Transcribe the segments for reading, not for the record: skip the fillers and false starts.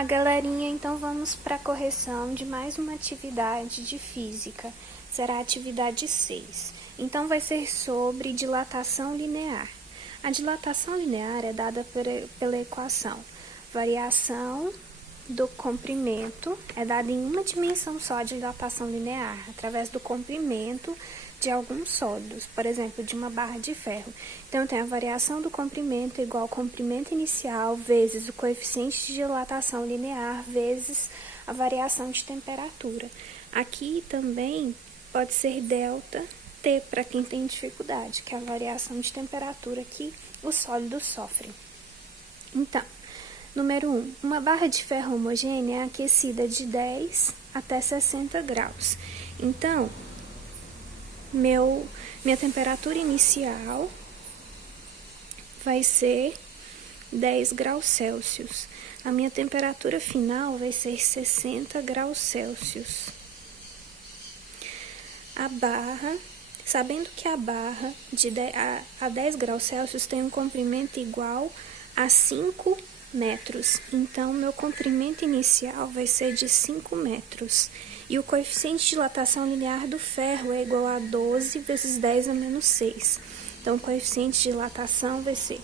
Olá, galerinha! Então vamos para a correção de mais uma atividade de física. Será a atividade 6. Então vai ser sobre dilatação linear. A dilatação linear é dada pela equação variação do comprimento, é dada em uma dimensão só a dilatação linear, através do comprimento de alguns sólidos, por exemplo, de uma barra de ferro. Então, tem a variação do comprimento igual ao comprimento inicial vezes o coeficiente de dilatação linear vezes a variação de temperatura. Aqui também pode ser delta T para quem tem dificuldade, que é a variação de temperatura que os sólidos sofrem. Então, número 1. Uma barra de ferro homogênea é aquecida de 10 até 60 graus. Então, minha temperatura inicial vai ser 10 graus Celsius. A minha temperatura final vai ser 60 graus Celsius. A barra, sabendo que a barra a 10 graus Celsius tem um comprimento igual a 5 metros. Então, meu comprimento inicial vai ser de 5 metros. E o coeficiente de dilatação linear do ferro é igual a 12 vezes 10 a menos 6. Então, o coeficiente de dilatação vai ser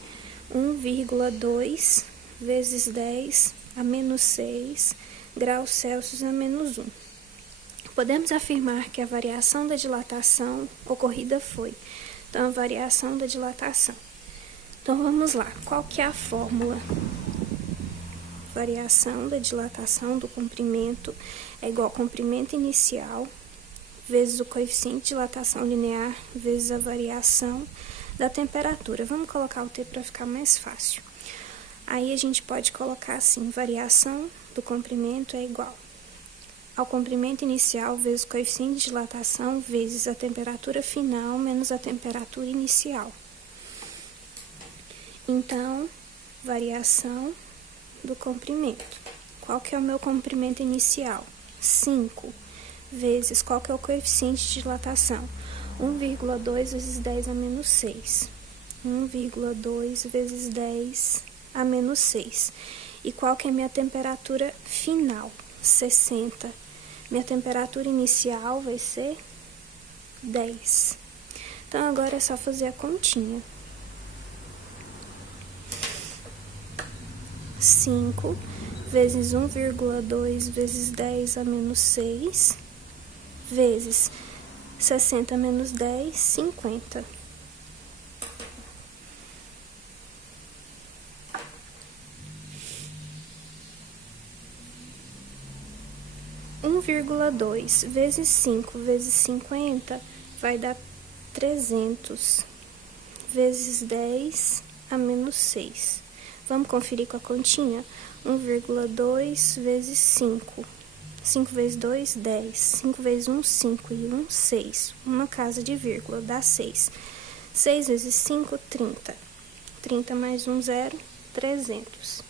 1,2 vezes 10 a menos 6 graus Celsius a menos 1. Podemos afirmar que a variação da dilatação ocorrida foi, então, a variação da dilatação. Então, vamos lá. Qual que é a fórmula? Variação da dilatação do comprimento é igual ao comprimento inicial vezes o coeficiente de dilatação linear vezes a variação da temperatura. Vamos colocar o T para ficar mais fácil. Aí a gente pode colocar assim, variação do comprimento é igual ao comprimento inicial vezes o coeficiente de dilatação vezes a temperatura final menos a temperatura inicial. Então, variação do comprimento. Qual que é o meu comprimento inicial? 5 vezes qual que é o coeficiente de dilatação? 1,2 vezes 10 a menos 6. 1,2 vezes 10 a menos 6. E qual que é a minha temperatura final? 60. Minha temperatura inicial vai ser 10. Então, agora é só fazer a continha. 5 vezes 1,2 vezes 10 a menos 6, vezes 60 menos 10, 50. Um 1,2 vezes 5 vezes 50 vai dar 300, vezes 10 a menos 6. Vamos conferir com a continha? 1,2 vezes 5. 5 vezes 2, 10. 5 vezes 1, 5. E 1, 6. Uma casa de vírgula, dá 6. 6 vezes 5, 30. 30 mais 1, 0, 300.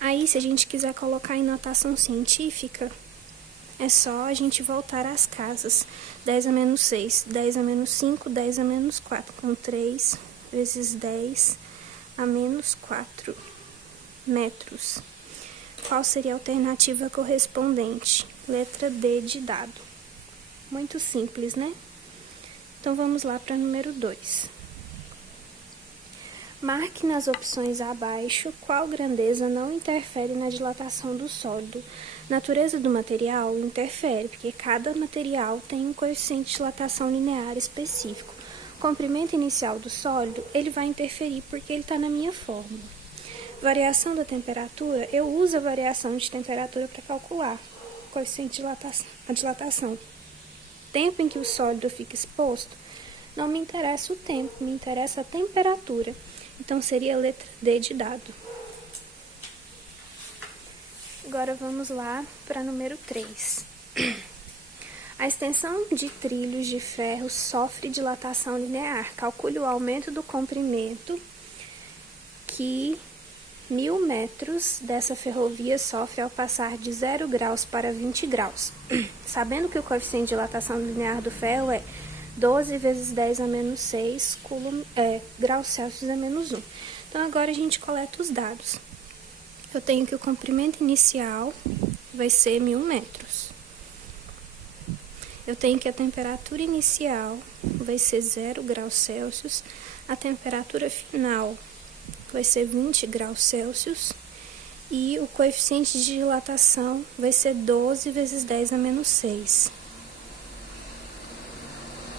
Aí, se a gente quiser colocar em notação científica, é só a gente voltar às casas. 10 a menos 6, 10 a menos 5, 10 a menos 4. Então, 3 vezes 10 a menos 4 metros. Qual seria a alternativa correspondente? Letra D de dado. Muito simples, né? Então, vamos lá para número 2. Marque nas opções abaixo qual grandeza não interfere na dilatação do sólido. Natureza do material interfere, porque cada material tem um coeficiente de dilatação linear específico. Comprimento inicial do sólido, ele vai interferir porque ele está na minha fórmula. Variação da temperatura, eu uso a variação de temperatura para calcular o coeficiente de dilatação. Tempo em que o sólido fica exposto, não me interessa o tempo, me interessa a temperatura. Então, seria a letra D de dado. Agora, vamos lá para número 3. A extensão de trilhos de ferro sofre dilatação linear. Calcule o aumento do comprimento que 1000 metros dessa ferrovia sofre ao passar de 0 graus para 20 graus. Sabendo que o coeficiente de dilatação linear do ferro é 12 vezes 10 a menos 6 graus Celsius a menos 1. Então, agora a gente coleta os dados. eu tenho que o comprimento inicial vai ser 1000 metros. Eu tenho que a temperatura inicial vai ser 0 graus Celsius, a temperatura final vai ser 20 graus Celsius e o coeficiente de dilatação vai ser 12 vezes 10 a menos 6.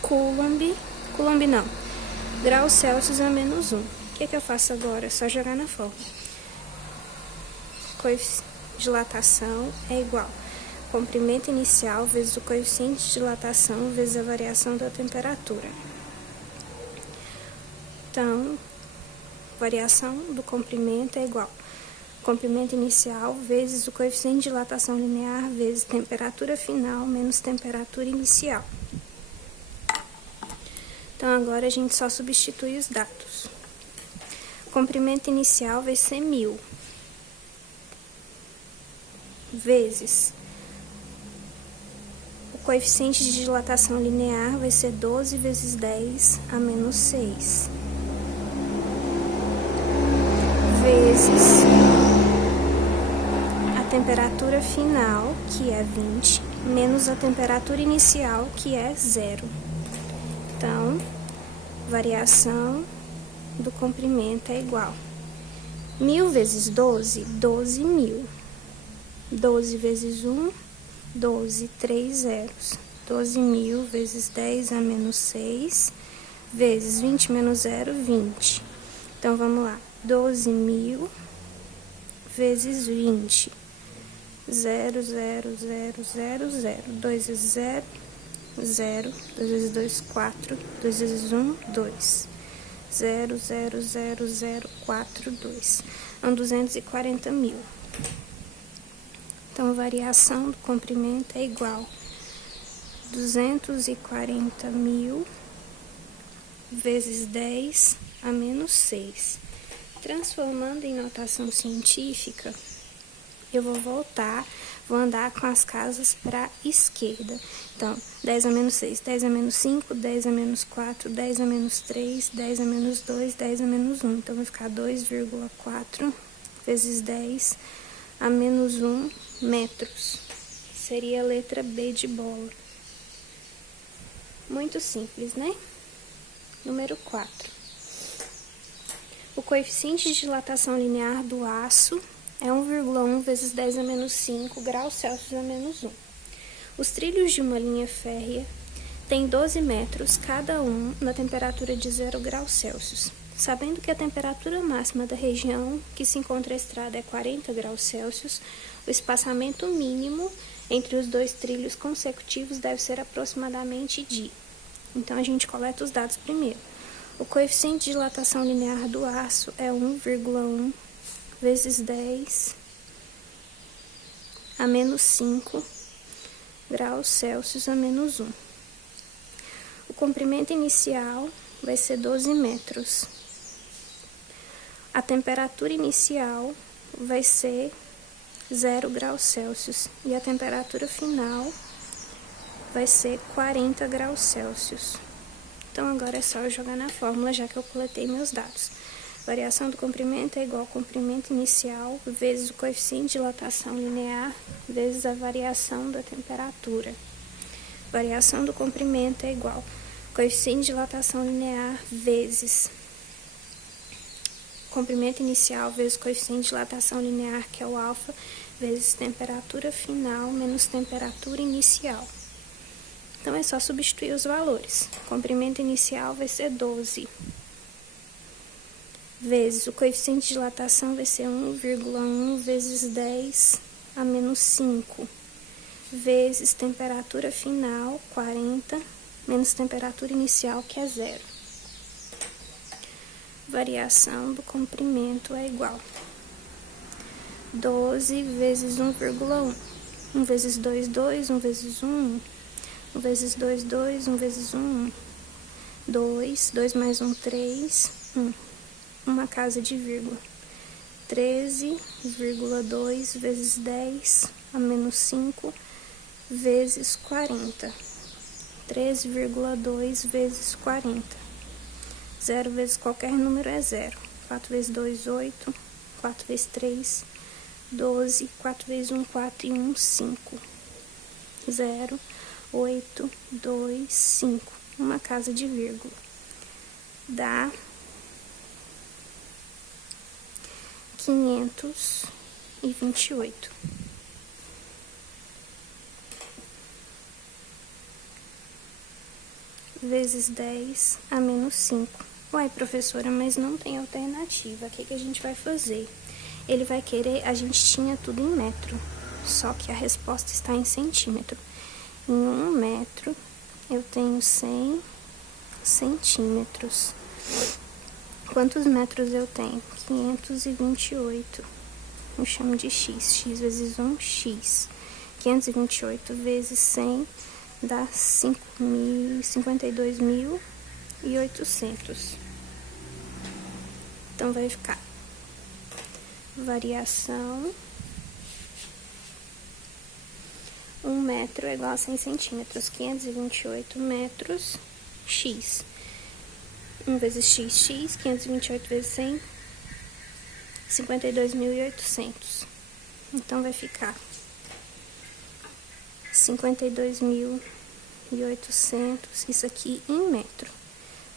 Coulomb não, graus Celsius a menos 1. O que eu faço agora? É só jogar na fórmula. Coeficiente de dilatação é igual comprimento inicial vezes o coeficiente de dilatação vezes a variação da temperatura. Então, variação do comprimento é igual comprimento inicial vezes o coeficiente de dilatação linear vezes temperatura final menos temperatura inicial. Então, agora a gente só substitui os dados. O comprimento inicial vai ser 1000 vezes o coeficiente de dilatação linear vai ser 12 vezes 10 a menos 6 vezes a temperatura final, que é 20, menos a temperatura inicial, que é 0. Então, variação do comprimento é igual 1000 vezes 12, 12.000. 12 vezes 1, 12, 3 zeros. 12.000 vezes 10 a menos 6, vezes 20 menos 0, 20. Então, vamos lá. 12.000 vezes 20. 0, 0, 0, 0, 0. 2 vezes 0, 0. 2 vezes 2, 4. 2 vezes 1, 2. 0, 0, 0, 0, 4, 2. São 240.000. Então, a variação do comprimento é igual 240.000 vezes 10 a menos 6. Transformando em notação científica, eu vou andar com as casas para a esquerda. Então, 10 a menos 6, 10 a menos 5, 10 a menos 4, 10 a menos 3, 10 a menos 2, 10 a menos 1. Então, vai ficar 2,4 vezes 10 a menos 1 metros. Seria a letra B de bola. Muito simples, né? Número 4. O coeficiente de dilatação linear do aço é 1,1 vezes 10 a menos 5 graus Celsius a menos 1. Os trilhos de uma linha férrea têm 12 metros cada um na temperatura de 0 graus Celsius. Sabendo que a temperatura máxima da região que se encontra a estrada é 40 graus Celsius, o espaçamento mínimo entre os dois trilhos consecutivos deve ser aproximadamente de. Então, a gente coleta os dados primeiro. O coeficiente de dilatação linear do aço é 1,1 vezes 10 a menos 5 graus Celsius a menos 1. O comprimento inicial vai ser 12 metros. A temperatura inicial vai ser 0 graus Celsius e a temperatura final vai ser 40 graus Celsius. Então, agora é só eu jogar na fórmula, já que eu coletei meus dados. Variação do comprimento é igual ao comprimento inicial vezes o coeficiente de dilatação linear vezes a variação da temperatura. Variação do comprimento é igual ao coeficiente de dilatação linear vezes comprimento inicial vezes coeficiente de dilatação linear, que é o alfa, vezes temperatura final menos temperatura inicial. Então, é só substituir os valores. O comprimento inicial vai ser 12, vezes o coeficiente de dilatação vai ser 1,1 vezes 10 a menos 5, vezes temperatura final, 40, menos temperatura inicial, que é 0. Variação do comprimento é igual 12 vezes 1,1. 1 vezes 2, 2. 1 vezes 1, 1 vezes 2, 2. 1 vezes 1, 2. 2 mais 1, 3. 1. Uma casa de vírgula. 13,2 vezes 10 a menos 5 vezes 40. 13,2 vezes 40. 0 vezes qualquer número é 0. 4 vezes 2, 8. 4 vezes 3, 12, 4 vezes 1, 4 e 1, 5. 0, 8, 2, 5. Uma casa de vírgula. Dá 528. Vezes 10 a menos 5. Uai, professora, mas não tem alternativa. O que a gente vai fazer? Ele vai querer, a gente tinha tudo em metro, só que a resposta está em centímetro. Em 1 metro, eu tenho 100 centímetros. Quantos metros eu tenho? 528. Eu chamo de x. X vezes 1, x. 528 vezes 100 dá 52.800. Então, vai ficar variação 1 metro é igual a 100 centímetros. 528 metros, x. 1 vezes x, x. 528 vezes 100, 52.800. Então, vai ficar 52.800, isso aqui em metro,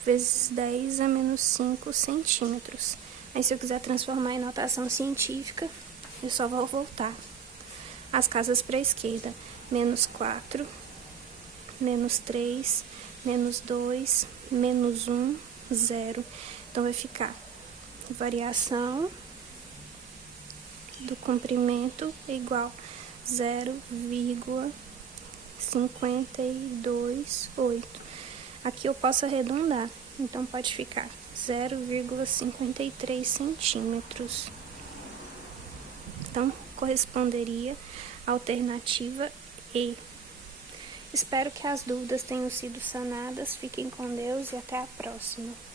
vezes 10 a menos 5 centímetros. Aí, se eu quiser transformar em notação científica, eu só vou voltar as casas para a esquerda. Menos 4, menos 3, menos 2, menos 1, 0. Então, vai ficar variação do comprimento igual 0,528. Aqui eu posso arredondar, então pode ficar 0,53 centímetros. Então, corresponderia à alternativa E. Espero que as dúvidas tenham sido sanadas. Fiquem com Deus e até a próxima.